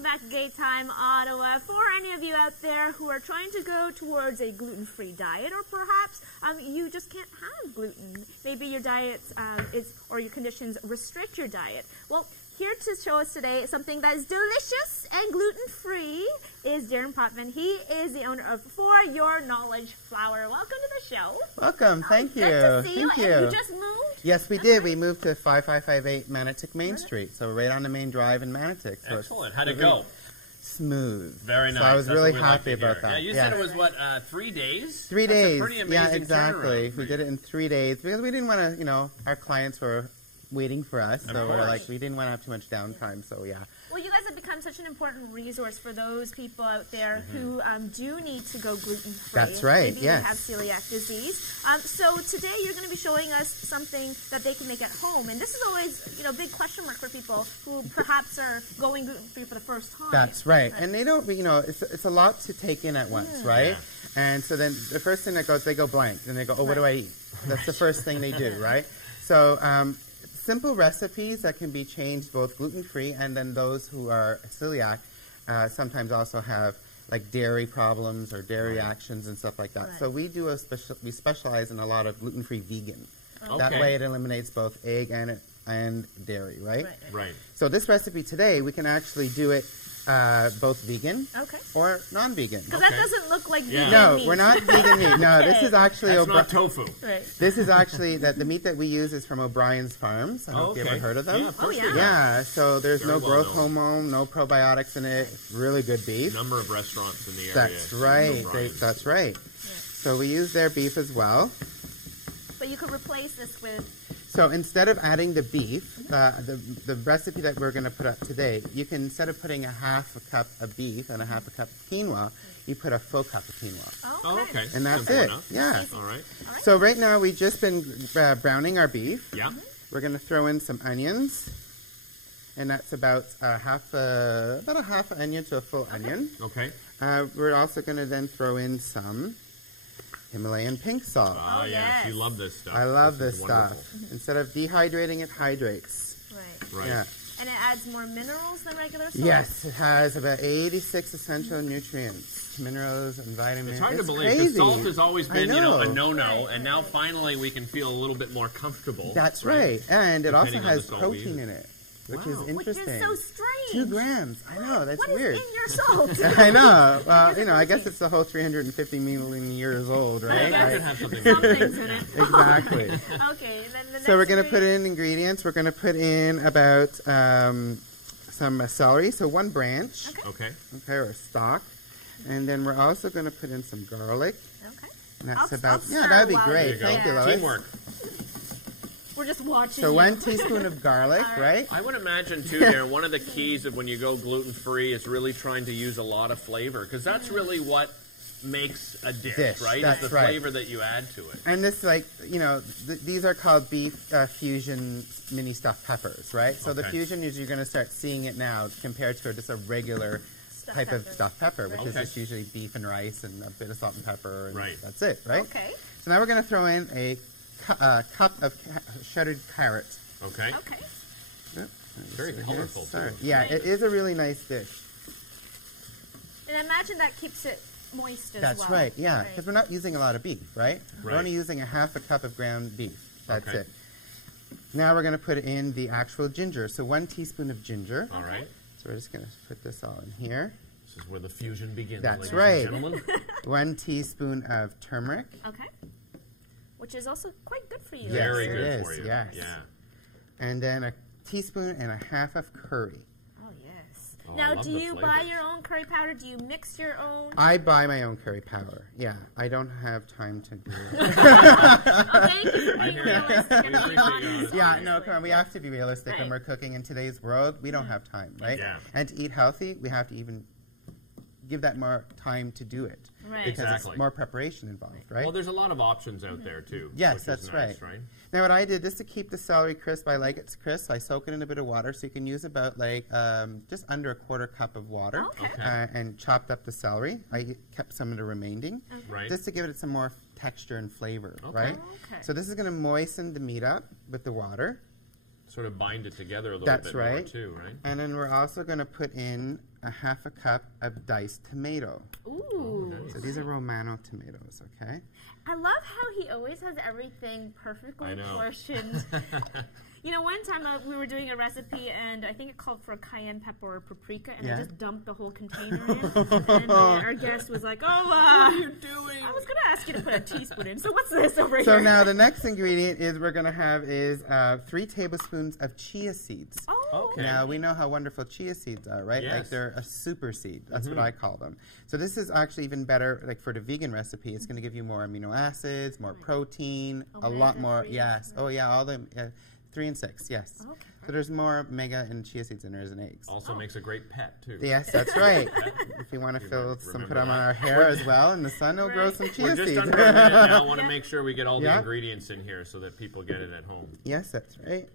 welcome back to Daytime Ottawa. For any of you out there who are trying to go towards a gluten-free diet, or perhaps you just can't have gluten, maybe your diet or your conditions restrict your diet. Well, here to show us today something that is delicious and gluten-free is Darren Potvin. He is the owner of For Your Knowledge Flour. Welcome to the show. Welcome. Thank you. Good to see you. Thank you. And you just moved? Yes, we did. We moved to 5558 Manotick Main Street, so right on the main drive in Manotick. So excellent. How'd it go? Smooth. Very nice. So I was really happy about that. Yeah, you said it was, what, 3 days? 3 That's days. A pretty amazing yeah, exactly. turnaround. We did it in 3 days because we didn't want to, our clients were waiting for us, so we didn't want to have too much downtime, so yeah. Well, you guys have become such an important resource for those people out there who do need to go gluten-free. That's right, maybe yes. Maybe have celiac disease. So today you're going to be showing us something that they can make at home, and this is always, a big question mark for people who perhaps are going gluten-free for the first time. That's right, and they don't, it's a lot to take in at once, right? Yeah. And so then the first thing that goes, they go blank, and they go, oh, what do I eat? That's the first thing they do, right? So, simple recipes that can be changed both gluten-free and then those who are celiac sometimes also have like dairy problems or dairy reactions and stuff like that. Right. So we we specialize in a lot of gluten-free vegan. Okay. That way it eliminates both egg and dairy, right? Right. So this recipe today, we can actually do it both vegan or non-vegan. Because that doesn't look like vegan meat. No, we're not vegan meat. No, this is actually... That's not tofu. Right. This is actually... the meat that we use is from O'Brien's Farms. I don't know if you ever heard of them. Yeah, of course. Yeah, so there's no growth hormone, no probiotics in it. Really good beef. Number of restaurants in the area. That's right. That's right. Yeah. So we use their beef as well. But you could replace this with... So instead of adding the beef, the recipe that we're going to put up today, you can, instead of putting a half a cup of beef and a half a cup of quinoa, you put a full cup of quinoa. Oh, okay. And that's Simple it. Enough. Yeah. All right. So right now we've just been browning our beef. Yeah. We're going to throw in some onions. And that's about a half an onion to a full onion. Okay. We're also going to then throw in some Himalayan pink salt. Oh, yes. You love this stuff. I love this stuff. Instead of dehydrating, it hydrates. Right. Yeah. And it adds more minerals than regular salt? Yes, it has about 86 essential nutrients, minerals and vitamins. It's hard to believe because salt has always been, a no-no, and now finally we can feel a little bit more comfortable. That's right. And it also has protein in it. Which is interesting. Which is so strange. 2 grams. I know, that's weird. What is in your salt? I know. Well, I guess it's the whole 350 million years old, right? That could have something Something's in it. Exactly. Okay. And then the next so we're going to put in ingredients. We're going to put in about some celery, so 1 branch. Okay. Okay, or a stalk. And then we're also going to put in some garlic. Okay. And that's that'd be great. Thank you, Lois. Teamwork. We're just watching. So 1 teaspoon of garlic, right? I would imagine, too, Darren, one of the keys of when you go gluten-free is really trying to use a lot of flavor, because that's really what makes a dish, right? That's the flavor that you add to it. And this, these are called beef fusion mini stuffed peppers, right? So the fusion is, you're going to start seeing it now compared to just a regular type of stuffed pepper, which is just usually beef and rice and a bit of salt and pepper, and that's it, right? Okay. So now we're going to throw in a cup of shredded carrots. Okay. Okay. Very colorful, too. Yeah, it is a really nice dish. And I imagine that keeps it moist as well. That's right, yeah, because we're not using a lot of beef, right? We're only using a half a cup of ground beef. That's it. Now we're going to put in the actual ginger. So 1 teaspoon of ginger. All right. So we're just going to put this all in here. This is where the fusion begins, That's ladies and right. gentlemen. 1 teaspoon of turmeric. Okay. Which is also quite good for you. Yes, Very it good is, for you. Yes. Yeah. And then a teaspoon and a half of curry. Oh, yes. Oh, now, do you buy your own curry powder? Do you mix your own? I buy my own curry powder. Yeah, I don't have time to do it. Thank you for being realistic and being honest. Yeah, no, come on. We have to be realistic when we're cooking in today's world. We don't have time, right? Yeah. And to eat healthy, we have to even give that more time to do it. Right. Because it's more preparation involved, right? Well, there's a lot of options out there, too. Yes, that's right. Now, what I did, just to keep the celery crisp, I like it crisp. I soak it in a bit of water, so you can use about just under a 1/4 cup of water. And chopped up the celery. I kept some of the remaining, just to give it some more texture and flavor, right? So this is going to moisten the meat up with the water. sort of bind it together a little That's bit right. more too, right? And then we're also going to put in a half a cup of diced tomato. Ooh. So these are Romano tomatoes, okay? I love how he always has everything perfectly portioned. You know, one time we were doing a recipe, and I think it called for cayenne pepper or paprika, and I just dumped the whole container in. And our guest was like, "Oh, what are you doing? I was going to ask you to put a teaspoon in. So what's this over here?" So now the next ingredient we're going to have is 3 tablespoons of chia seeds. Oh, Okay. Now, we know how wonderful chia seeds are, right? Yes. Like they're a super seed. That's what I call them. So this is actually even better, like for the vegan recipe. It's going to give you more amino acids, more protein, a lot more. Yes. Oh, yeah, all the 3 and 6, yes. Okay. So there's more omega in chia seeds than there is in eggs. Also makes a great pet too. Yes, that's right. If you want to fill some, put them on our hair as well in the sun, it'll grow some chia We're just seeds. under a minute now. I want to make sure we get all the ingredients in here so that people get it at home. Yes, that's right.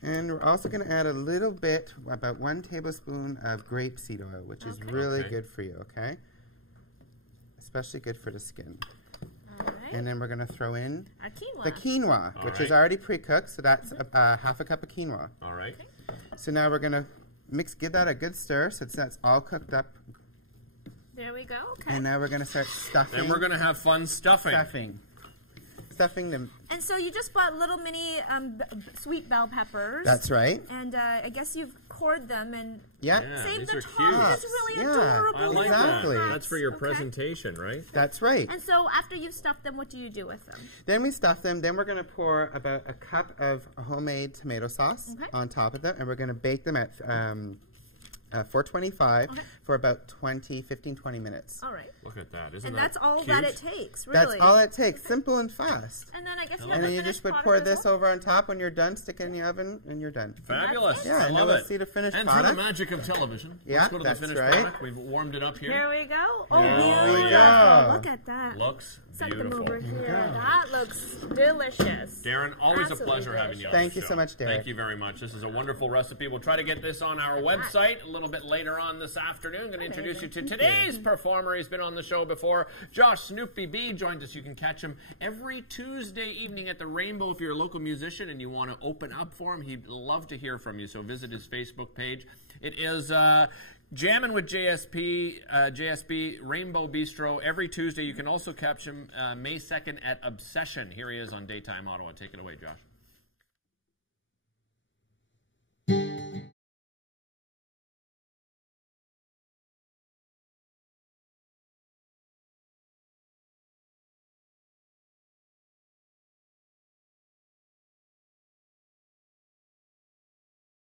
And we're also going to add a little bit, about 1 tablespoon of grapeseed oil, which is really good for you, okay? Especially good for the skin. All right. And then we're going to throw in Our quinoa. the quinoa, which is already pre-cooked, so that's half a cup of quinoa. All right. So now we're going to give that a good stir, so that's all cooked up. There we go. Okay. And now we're going to start stuffing. Then we're going to have fun stuffing. Stuffing them. And so you just bought little mini sweet bell peppers. That's right. And I guess you've cored them and Yeah. saved these the are top. cute. It's really adorable. I like Exactly. that. That's for your Okay. presentation, right? That's right. And so after you've stuffed them, what do you do with them? Then we stuff them. Then we're going to pour about a cup of homemade tomato sauce on top of them, and we're going to bake them at 425 for about 15, 20 minutes. All right. Look at that. Isn't And that that's all cute? that it takes, really. That's all it takes. Simple and fast. And then I guess you And then you finished just would product pour as this well? over on top when you're done, stick it in the oven, and you're done. Fabulous. Yeah, I and love then it. we'll see the finished and product. through the magic of television, Yeah, let's go to the that's finished right. product. We've warmed it up here. Here we go. Oh, There we beautiful. go. Look at that. Looks Set them beautiful. over here. That looks delicious. Darren, always Absolutely a pleasure having you on Thank the you show. so much, Darren. Thank you very much. This is a wonderful recipe. We'll try to get this on our website a little bit later on this afternoon. I'm going to introduce you to today's performer. He's been on the show before. Josh Snoopy B joined us. You can catch him every Tuesday evening at the Rainbow. If you're a local musician and you want to open up for him, he'd love to hear from you. So visit his Facebook page. It is Jammin' with JSB Rainbow Bistro every Tuesday. You can also catch him May 2nd at Obsession. Here he is on Daytime Ottawa. Take it away, Josh.